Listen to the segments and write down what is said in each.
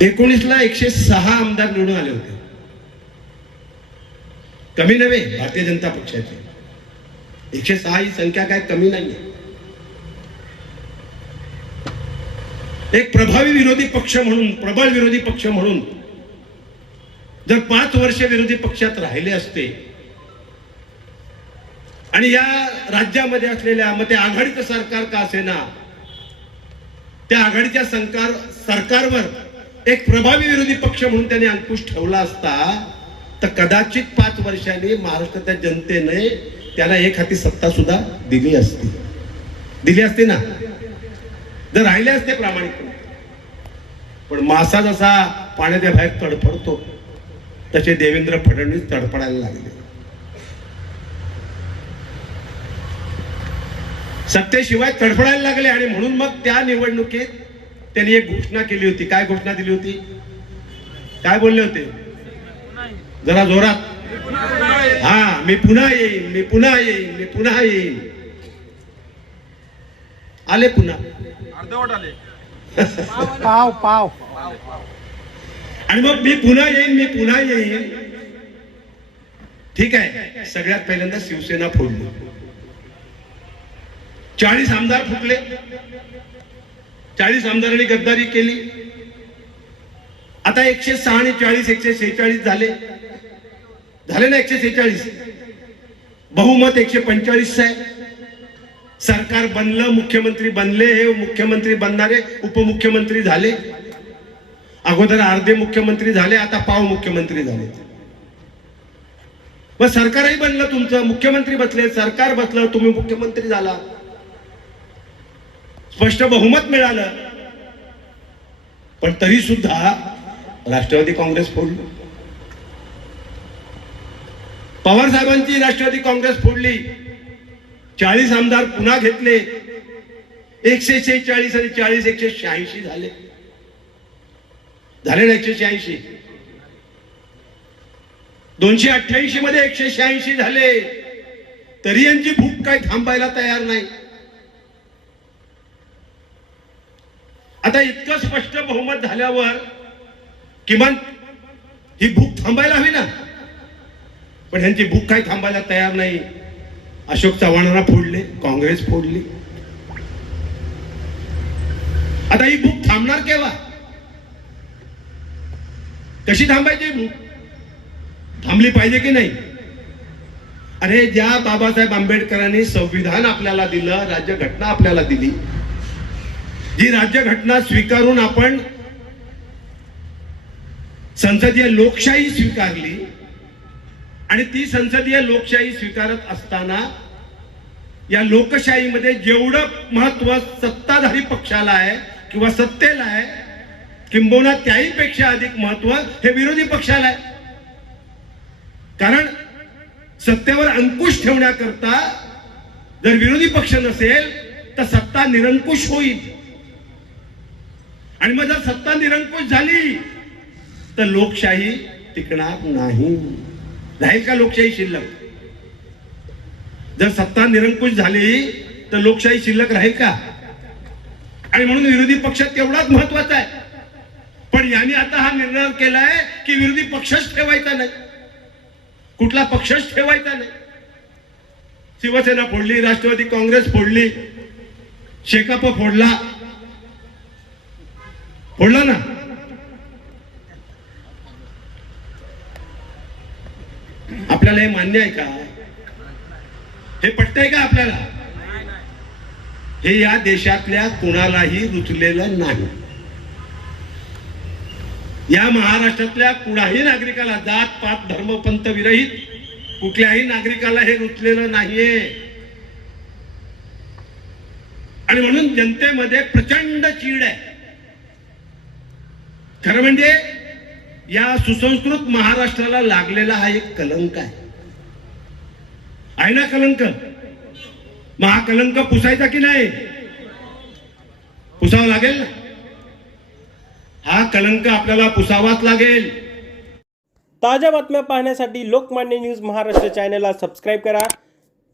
एकोणीसला एकशे सहा आमदार निवडून आले होते. कमी नव्हे भारतीय जनता पक्षाचे. एकशे सहा ही संख्या काय कमी नाहीये. एक प्रभावी विरोधी पक्ष म्हणून प्रबळ विरोधी पक्ष म्हणून जर पाच वर्ष विरोधी पक्षात राहिले असते आणि या राज्यामध्ये असलेल्या मग ते आघाडीचं सरकार का असेना? त्या आघाडीच्या सरकार सरकारवर एक प्रभावी विरोधी पक्ष म्हणून त्यांनी अंकुश ठेवला असता तर कदाचित पाच वर्षांनी महाराष्ट्राच्या जनतेने त्याला एक हाती सत्ता सुद्धा दिली असती. दिली असते ना? जर राहिले असते प्रामाणिकपणे. पण मासा जसा पाण्याच्या बाहेर तडफडतो तसे देवेंद्र फडणवीस तडफडायला लागले. सत्तेशिवाय तडफडायला लागले आणि म्हणून मग त्या निवडणुकीत त्यांनी एक घोषणा केली होती. काय घोषणा दिली होती? काय बोलले होते? जरा जोरात. हा मी पुन्हा येईन मी पुन्हा येईन मी पुन्हा येईन. आले पुन्हा. अर्धवट आले. पाव पाव. आणि मग मी पुन्हा येईन मी पुन्हा येईन. ठीक आहे. सगळ्यात पहिल्यांदा शिवसेना फोडली. चाळीस आमदार फुटले. चाळीस आमदारांनी गद्दारी केली. आता एकशे सहा आणि चाळीस एकशे सेहेचाळीस झाले. झाले ना एकशे सेहेचाळीस? बहुमत एकशे पंचेचाळीस आहे. सरकार बनलं मुख्यमंत्री बनले हे मुख्यमंत्री बनणारे उपमुख्यमंत्री झाले. अगोदर अर्धे मुख्यमंत्री झाले आता पाव मुख्यमंत्री झाले. मग सरकारही बनलं तुमचं मुख्यमंत्री बसले सरकार बसलं तुम्ही मुख्यमंत्री झाला. स्पष्ट बहुमत मिळालं. पण तरी सुद्धा राष्ट्रवादी काँग्रेस फोडलं. पवार साहेबांची राष्ट्रवादी काँग्रेस फोडली. चाळीस आमदार पुन्हा घेतले. एकशे शेहेचाळीस आणि चाळीस एकशे शहाऐंशी झाले. झाले ना एकशे शहाऐंशी? दोनशे अठ्ठ्याऐंशी मध्ये एकशे शहाऐंशी झाले. तरी यांची भूक काय थांबायला तयार नाही. आता इतकं स्पष्ट बहुमत झाल्यावर किमान ही भूक थांबायला हवी ना. पण ह्यांची भूक काय थांबायला तयार नाही. अशोक चव्हाणांना फोडले काँग्रेस फोडली. आता ही भूक थांबणार केव्हा? कशी थांबायची भूक? थांबली पाहिजे की नाही? अरे ज्या बाबासाहेब आंबेडकरांनी संविधान आपल्याला दिलं राज्यघटना आपल्याला दिली जी राज्यघटना स्वीकारून आपण संसदीय लोकशाही स्वीकारली आणि ती संसदीय लोकशाही स्वीकारत असताना या लोकशाहीमध्ये जेवढं महत्त्व सत्ताधारी पक्षाला आहे किंवा सत्तेला आहे किंबहुना त्याही पेक्षा अधिक महत्त्व हे विरोधी पक्षाला आहे. कारण सत्तेवर अंकुश ठेवण्याकरता जर विरोधी पक्ष नसेल तर सत्ता निरंकुश होईल. आणि मग जर सत्ता निरंकुश झाली तर लोकशाही टिकणार नाही. राहील का लोकशाही शिल्लक? जर सत्ता निरंकुश झाली तर लोकशाही शिल्लक राहील का? आणि म्हणून विरोधी पक्ष तेवढाच महत्त्वाचा आहे. पण यांनी आता हा निर्णय केलाय की विरोधी पक्षच ठेवायचा नाही. कुठला पक्षच ठेवायचा नाही. शिवसेना फोडली राष्ट्रवादी काँग्रेस फोडली शेकाप फोडला फोडला ना. आपल्याला हे मान्य आहे का? हे पटतंय का आपल्याला? हे या देशातल्या कुणालाही रुचलेलं नाही. या महाराष्ट्रातल्या कुणाही नागरिकाला जात पात धर्म पंथ विरहित कुठल्याही नागरिकाला हे रुचलेलं नाहीये. आणि म्हणून जनतेमध्ये प्रचंड चीड आहे. खरं म्हणजे या सुसंस्कृत महाराष्ट्राला लागलेला हा एक कलंक आहे. आहे ना कलंक? मग हा कलंक पुसायचा की नाही? पुसावा लागेल ना? हा कलंक आपल्याला पुसावाच लागेल. ताज्या बातम्या पाहण्यासाठी लोकमान्य न्यूज महाराष्ट्र चॅनलला सबस्क्राईब करा.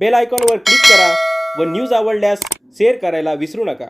बेल आयकॉनवर क्लिक करा व न्यूज आवडल्यास शेअर करायला विसरू नका.